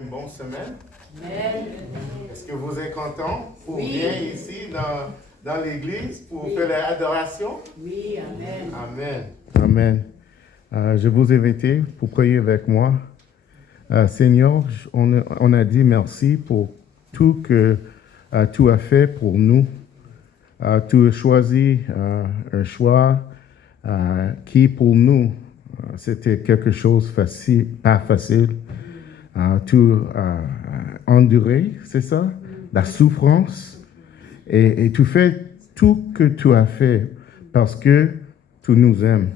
Une bonne semaine. Amen. Est-ce que vous êtes content pour Oui. venir ici dans l'église pour faire l'adoration? Oui, amen. Amen. Amen. Je vous invite pour prier avec moi. Seigneur, on a dit merci pour tout que tu as fait pour nous. Tu as choisi un choix qui pour nous, c'était quelque chose facile, pas facile. Tu as enduré, c'est ça? La souffrance. Et tu fais tout que tu as fait parce que tu nous aimes.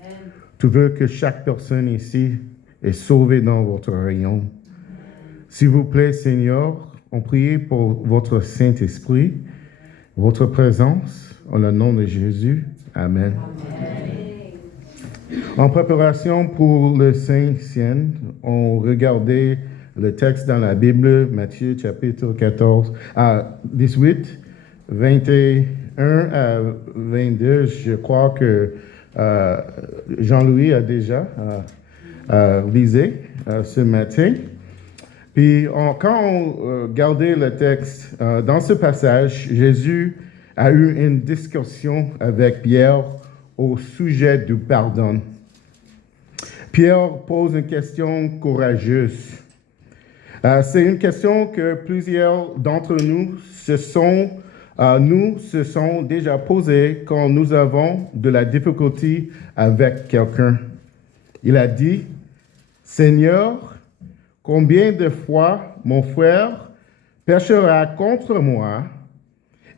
Amen. Tu veux que chaque personne ici est sauvée dans votre rayon. S'il vous plaît, Seigneur, on prie pour votre Saint-Esprit, votre présence, en le nom de Jésus. Amen. Amen. En préparation pour le Saint-Cien, on regardait le texte dans la Bible, Matthieu chapitre 14 à 18, 21 à 22. Je crois que Jean-Louis a déjà lisé ce matin. Puis quand on regardait le texte, dans ce passage, Jésus a eu une discussion avec Pierre au sujet du pardon. Pierre pose une question courageuse. C'est une question que plusieurs d'entre nous se sont déjà posées quand nous avons de la difficulté avec quelqu'un. Il a dit, « Seigneur, combien de fois mon frère péchera contre moi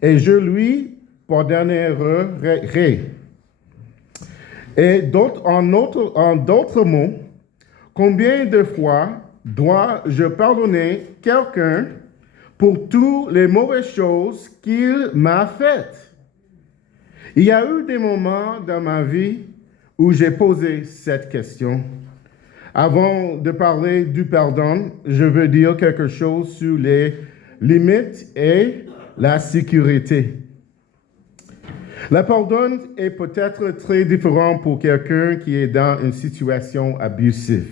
et je lui pardonnerai. » Et en d'autres mots, combien de fois dois-je pardonner quelqu'un pour toutes les mauvaises choses qu'il m'a faites? Il y a eu des moments dans ma vie où j'ai posé cette question. Avant de parler du pardon, je veux dire quelque chose sur les limites et la sécurité. Le pardon est peut-être très différent pour quelqu'un qui est dans une situation abusive.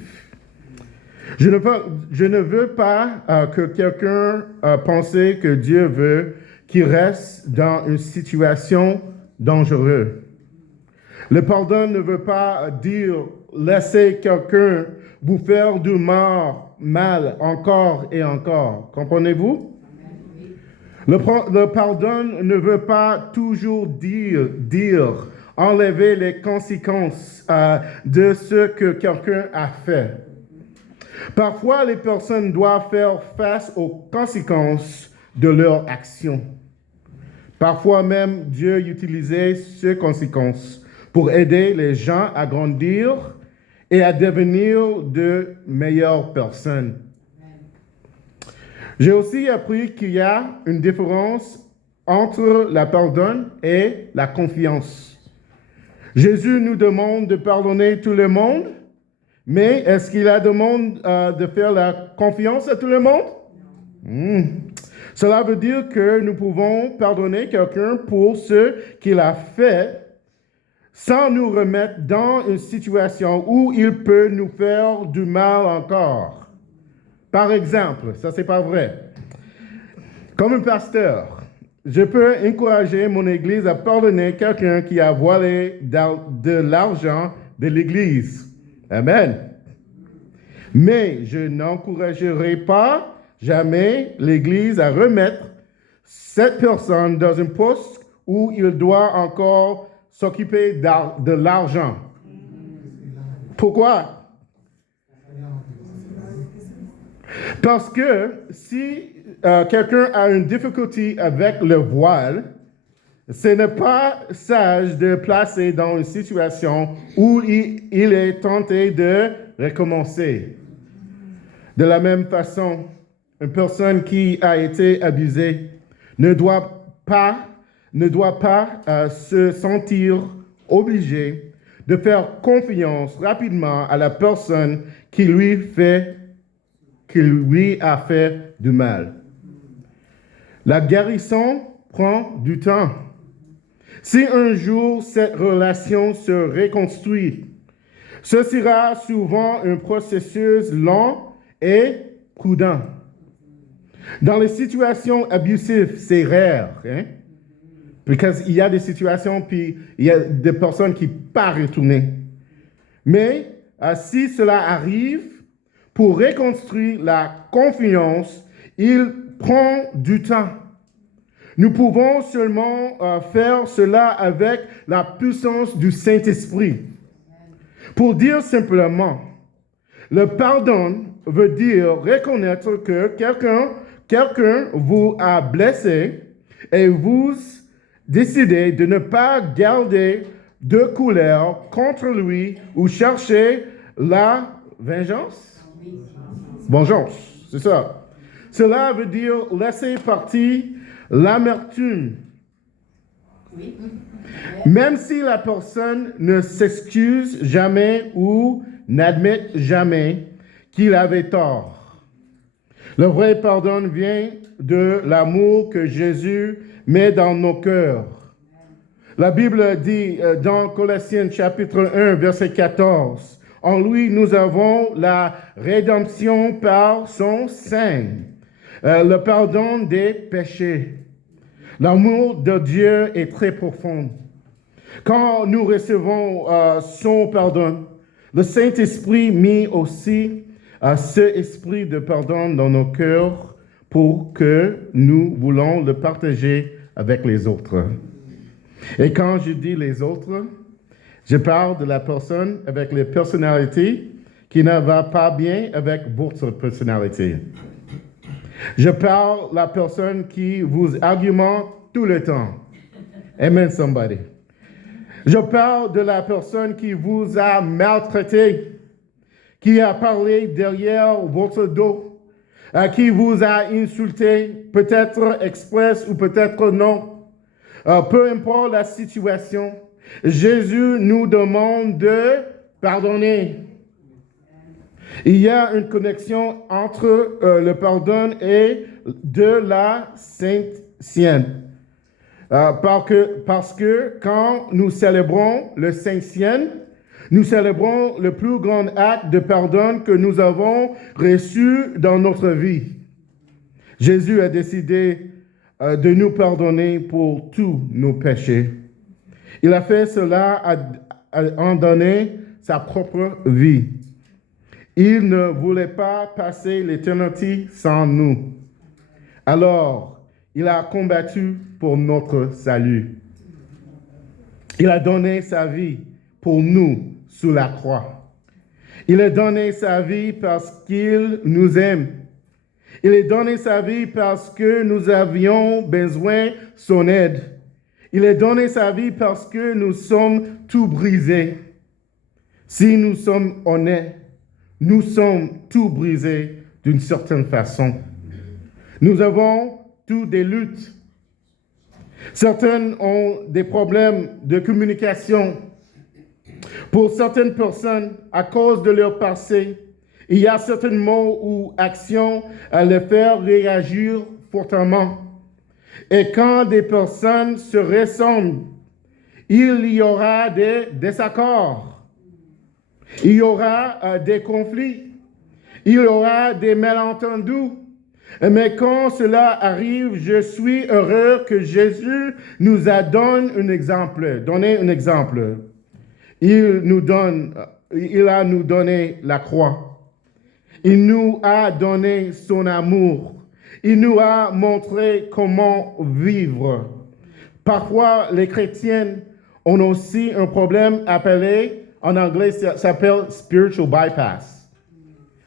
Je ne veux pas que quelqu'un pense que Dieu veut qu'il reste dans une situation dangereuse. Le pardon ne veut pas dire laisser quelqu'un vous faire du mal encore et encore. Comprenez-vous? Le pardon ne veut pas toujours dire enlever les conséquences de ce que quelqu'un a fait. Parfois, les personnes doivent faire face aux conséquences de leurs actions. Parfois même, Dieu utilisait ces conséquences pour aider les gens à grandir et à devenir de meilleures personnes. J'ai aussi appris qu'il y a une différence entre le pardon et la confiance. Jésus nous demande de pardonner tout le monde, mais est-ce qu'il a demandé de faire la confiance à tout le monde? Cela veut dire que nous pouvons pardonner quelqu'un pour ce qu'il a fait sans nous remettre dans une situation où il peut nous faire du mal encore. Par exemple, ça c'est pas vrai. Comme un pasteur, je peux encourager mon église à pardonner quelqu'un qui a volé de l'argent de l'église. Amen. Mais je n'encouragerai pas jamais l'église à remettre cette personne dans un poste où il doit encore s'occuper de l'argent. Pourquoi? Parce que si quelqu'un a une difficulté avec le voile, ce n'est pas sage de placer dans une situation où il est tenté de recommencer. De la même façon, une personne qui a été abusée ne doit pas se sentir obligée de faire confiance rapidement à la personne qui lui a fait du mal. La guérison prend du temps. Si un jour cette relation se reconstruit, ce sera souvent un processus lent et prudent. Dans les situations abusives, c'est rare, hein? Parce qu'il y a des situations, puis il y a des personnes qui ne peuvent pas retourner. Mais si cela arrive, pour reconstruire la confiance, il prend du temps. Nous pouvons seulement faire cela avec la puissance du Saint-Esprit. Pour dire simplement, le pardon veut dire reconnaître que quelqu'un vous a blessé et vous décidez de ne pas garder de colère contre lui ou chercher la vengeance. Vengeance, c'est ça. Cela veut dire laisser partir l'amertume. Oui. Même si la personne ne s'excuse jamais ou n'admet jamais qu'il avait tort. Le vrai pardon vient de l'amour que Jésus met dans nos cœurs. La Bible dit dans Colossiens chapitre 1, verset 14, « En lui, nous avons la rédemption par son sang, le pardon des péchés. » L'amour de Dieu est très profond. Quand nous recevons son pardon, le Saint-Esprit met aussi ce esprit de pardon dans nos cœurs pour que nous voulons le partager avec les autres. Et quand je dis les autres, je parle de la personne avec les personnalités qui ne va pas bien avec votre personnalité. Je parle de la personne qui vous argumente tout le temps. Amen, somebody. Je parle de la personne qui vous a maltraité, qui a parlé derrière votre dos, qui vous a insulté, peut-être express ou peut-être non. Peu importe la situation, Jésus nous demande de pardonner. Il y a une connexion entre le pardon et de la Sainte Seine. Parce que quand nous célébrons le Saint-Seine, nous célébrons le plus grand acte de pardon que nous avons reçu dans notre vie. Jésus a décidé de nous pardonner pour tous nos péchés. Il a fait cela en donnant sa propre vie. Il ne voulait pas passer l'éternité sans nous. Alors, il a combattu pour notre salut. Il a donné sa vie pour nous sous la croix. Il a donné sa vie parce qu'il nous aime. Il a donné sa vie parce que nous avions besoin de son aide. Il a donné sa vie parce que nous sommes tout brisés. Si nous sommes honnêtes, nous sommes tout brisés d'une certaine façon. Nous avons tous des luttes. Certains ont des problèmes de communication. Pour certaines personnes, à cause de leur passé, il y a certains mots ou actions à les faire réagir fortement. Et quand des personnes se ressemblent, il y aura des désaccords. Il y aura des conflits. Il y aura des malentendus. Mais quand cela arrive, je suis heureux que Jésus nous a donné un exemple. Il a nous donné la croix. Il nous a donné son amour. Il nous a montré comment vivre. Parfois, les chrétiens ont aussi un problème appelé, en anglais, ça s'appelle spiritual bypass.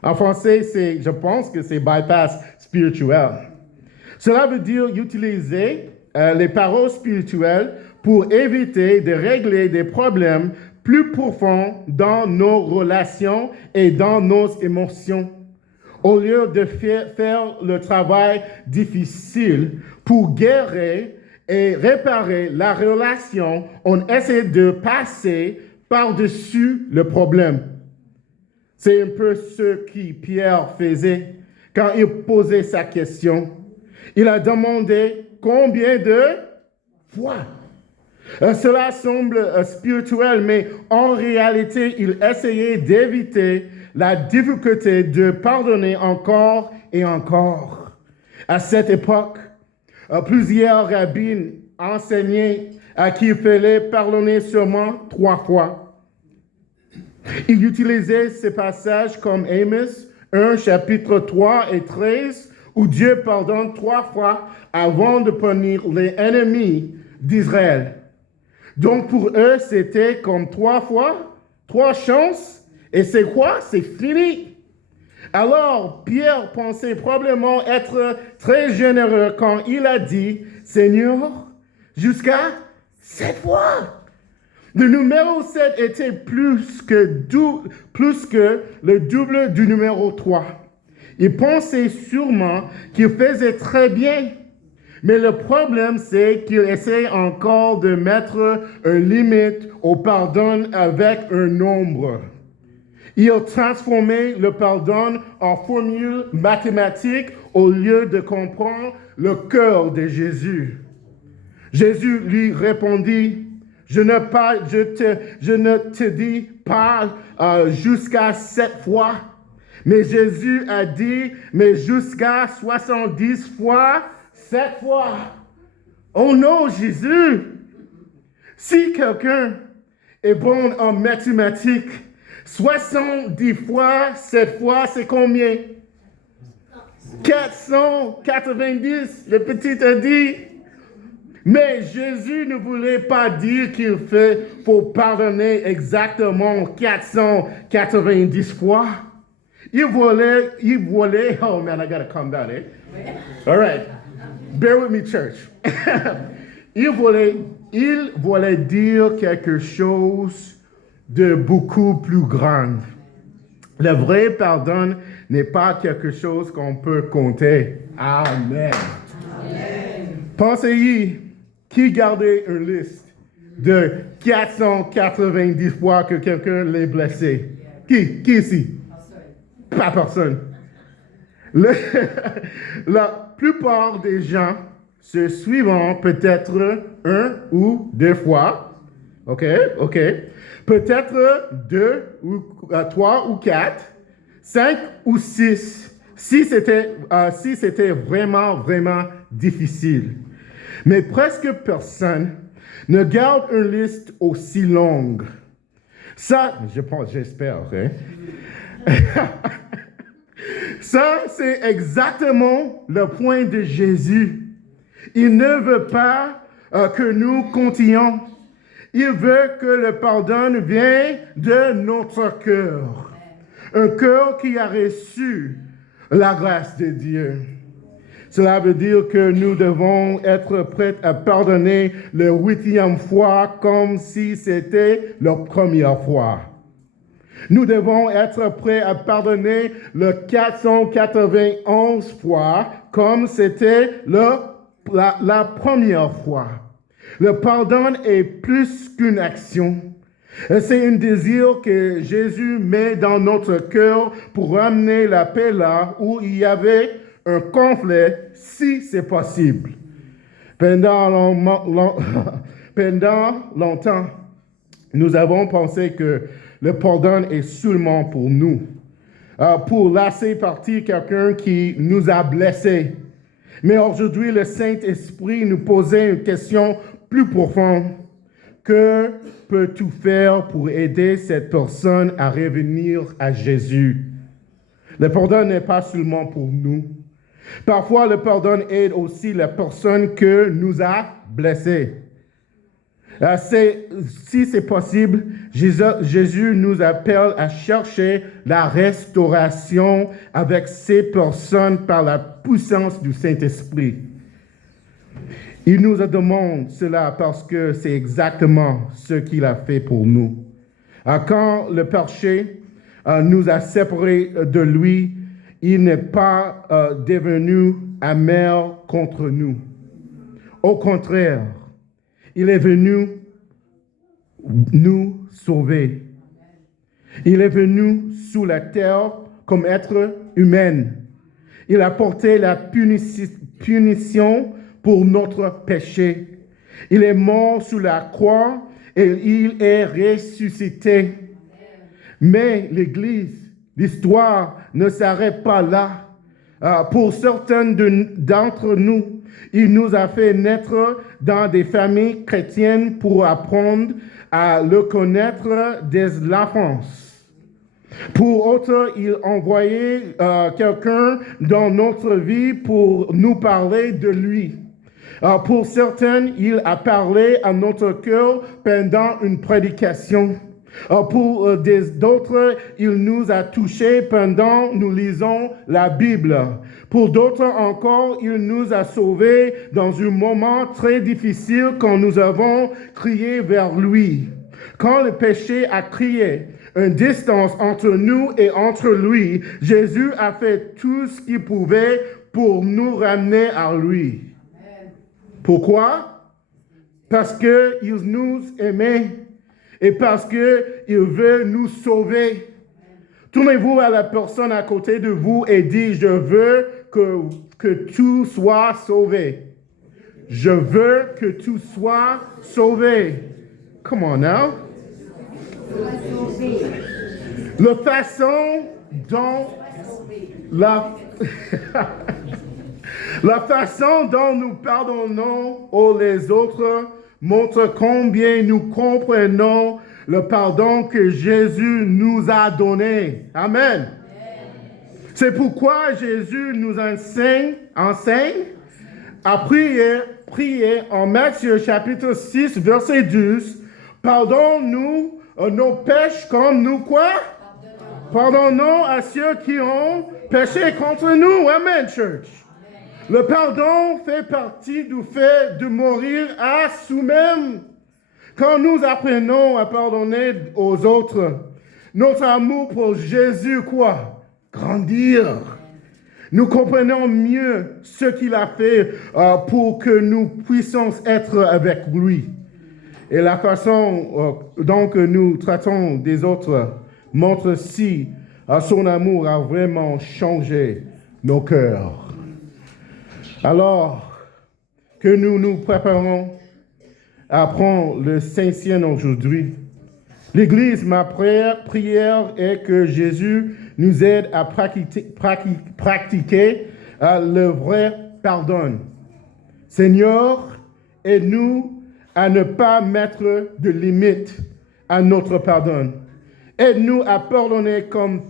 En français, je pense que c'est bypass spirituel. Cela veut dire utiliser les paroles spirituelles pour éviter de régler des problèmes plus profonds dans nos relations et dans nos émotions. Au lieu de faire le travail difficile pour guérir et réparer la relation, on essaie de passer par-dessus le problème. C'est un peu ce que Pierre faisait quand il posait sa question. Il a demandé combien de fois. Cela semble spirituel, mais en réalité, il essayait d'éviter la difficulté de pardonner encore et encore. À cette époque, plusieurs rabbins enseignaient à qui il fallait pardonner seulement 3 fois. Ils utilisaient ces passages comme Amos 1, chapitre 3 et 13, où Dieu pardonne 3 fois avant de punir les ennemis d'Israël. Donc pour eux, c'était comme 3 fois, 3 chances, et c'est quoi? C'est fini. Alors Pierre pensait probablement être très généreux quand il a dit, Seigneur, jusqu'à 7 fois. Le numéro 7 était plus que le double du numéro 3. Il pensait sûrement qu'il faisait très bien. Mais le problème, c'est qu'il essaie encore de mettre une limite au pardon avec un nombre. Il transformait le pardon en formule mathématique au lieu de comprendre le cœur de Jésus. Jésus lui répondit, je ne te dis pas jusqu'à 7 fois, mais Jésus a dit, mais jusqu'à 70 fois, 7 fois. Oh non, Jésus! Si quelqu'un est bon en mathématiques, 70 fois, 7 fois, c'est combien? 490, le petit a dit. Mais Jésus ne voulait pas dire qu'il faut pardonner exactement 490 fois. Il voulait, oh man, I gotta calm down, eh? All right, bear with me, church. il voulait dire quelque chose de beaucoup plus grand. Le vrai pardon n'est pas quelque chose qu'on peut compter. Amen. Amen. Pensez-y, qui gardait une liste de 490 fois que quelqu'un l'ait blessé? Qui ici? Pas personne. La plupart des gens se suivent peut-être 1 ou 2 fois. OK. Peut-être 2 ou 3 ou 4, 5 ou 6, si c'était vraiment difficile. Mais presque personne ne garde une liste aussi longue. Ça, j'espère, hein? Ça, c'est exactement le point de Jésus. Il ne veut pas que nous continuions. Il veut que le pardon vienne de notre cœur. Un cœur qui a reçu la grâce de Dieu. Cela veut dire que nous devons être prêts à pardonner la 8e fois comme si c'était la première fois. Nous devons être prêts à pardonner le 491 fois comme c'était la première fois. Le pardon est plus qu'une action. C'est un désir que Jésus met dans notre cœur pour ramener la paix là où il y avait un conflit, si c'est possible. Pendant longtemps, nous avons pensé que le pardon est seulement pour nous, pour laisser partir quelqu'un qui nous a blessés. Mais aujourd'hui, le Saint-Esprit nous posait une question plus profonde. Que peux-tu faire pour aider cette personne à revenir à Jésus? Le pardon n'est pas seulement pour nous. Parfois, le pardon aide aussi la personne que nous a blessés. Si c'est possible, Jésus nous appelle à chercher la restauration avec ces personnes par la puissance du Saint-Esprit. Il nous demande cela parce que c'est exactement ce qu'il a fait pour nous. Quand le péché nous a séparés de lui, il n'est pas devenu amer contre nous. Au contraire, il est venu nous sauver. Il est venu sous la terre comme être humain. Il a porté la punition pour notre péché. Il est mort sous la croix et il est ressuscité. Mais l'Église, L'histoire ne s'arrête pas là. Pour certains d'entre nous, il nous a fait naître dans des familles chrétiennes pour apprendre à le connaître dès l'enfance. Pour autres, il envoyait quelqu'un dans notre vie pour nous parler de lui. Pour certains, il a parlé à notre cœur pendant une prédication. Pour d'autres, il nous a touchés pendant nous lisons la Bible. Pour d'autres encore, il nous a sauvés dans un moment très difficile quand nous avons crié vers lui. Quand le péché a crié, une distance entre nous et entre lui, Jésus a fait tout ce qu'il pouvait pour nous ramener à lui. Pourquoi? Parce qu'il nous aimait et parce qu'il veut nous sauver. Tournez-vous à la personne à côté de vous et dites, je veux que tu sois sauvé. Je veux que tu sois sauvé. Come on now. La façon dont la façon dont nous pardonnons aux les autres montre combien nous comprenons le pardon que Jésus nous a donné. Amen. C'est pourquoi Jésus nous enseigne à prier en Matthieu chapitre 6, verset 12. Pardonne-nous nos péchés comme nous quoi? Pardonnons à ceux qui ont péché contre nous. Amen, church. Le pardon fait partie du fait de mourir à soi-même. Quand nous apprenons à pardonner aux autres, notre amour pour Jésus, quoi? Grandir. Nous comprenons mieux ce qu'il a fait pour que nous puissions être avec lui. Et la façon dont nous traitons des autres montre si son amour a vraiment changé nos cœurs. Alors que nous nous préparons à prendre le Saint-Cien aujourd'hui, l'Église, ma prière est que Jésus nous aide à pratiquer le vrai pardon. Seigneur, aide-nous à ne pas mettre de limites à notre pardon. Aide-nous à pardonner comme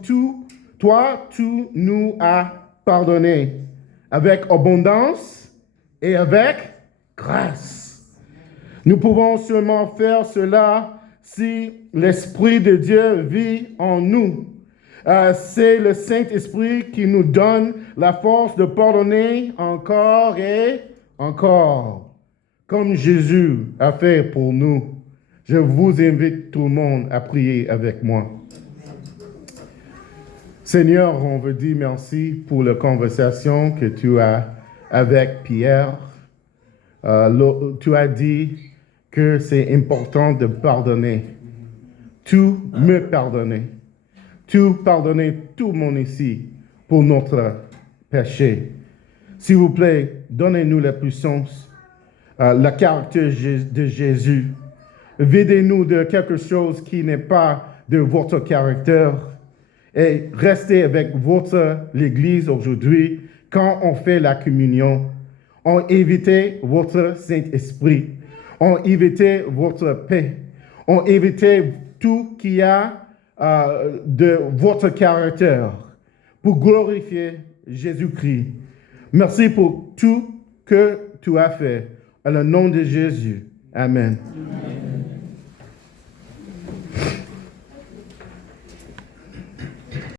toi, tu nous as pardonné, avec abondance et avec grâce. Nous pouvons seulement faire cela si l'Esprit de Dieu vit en nous. C'est le Saint-Esprit qui nous donne la force de pardonner encore et encore, comme Jésus a fait pour nous. Je vous invite tout le monde à prier avec moi. Seigneur, on veut dire merci pour la conversation que tu as avec Pierre. Tu as dit que c'est important de pardonner. Tu me pardonnais. Tu pardonnais tout le monde ici pour notre péché. S'il vous plaît, donnez-nous la puissance, le caractère de Jésus. Videz-nous de quelque chose qui n'est pas de votre caractère et restez avec l'Église aujourd'hui quand on fait la communion. On évite votre Saint-Esprit. On évite votre paix. On évite tout qui a de votre caractère pour glorifier Jésus-Christ. Merci pour tout que tu as fait. En le nom de Jésus. Amen. Amen.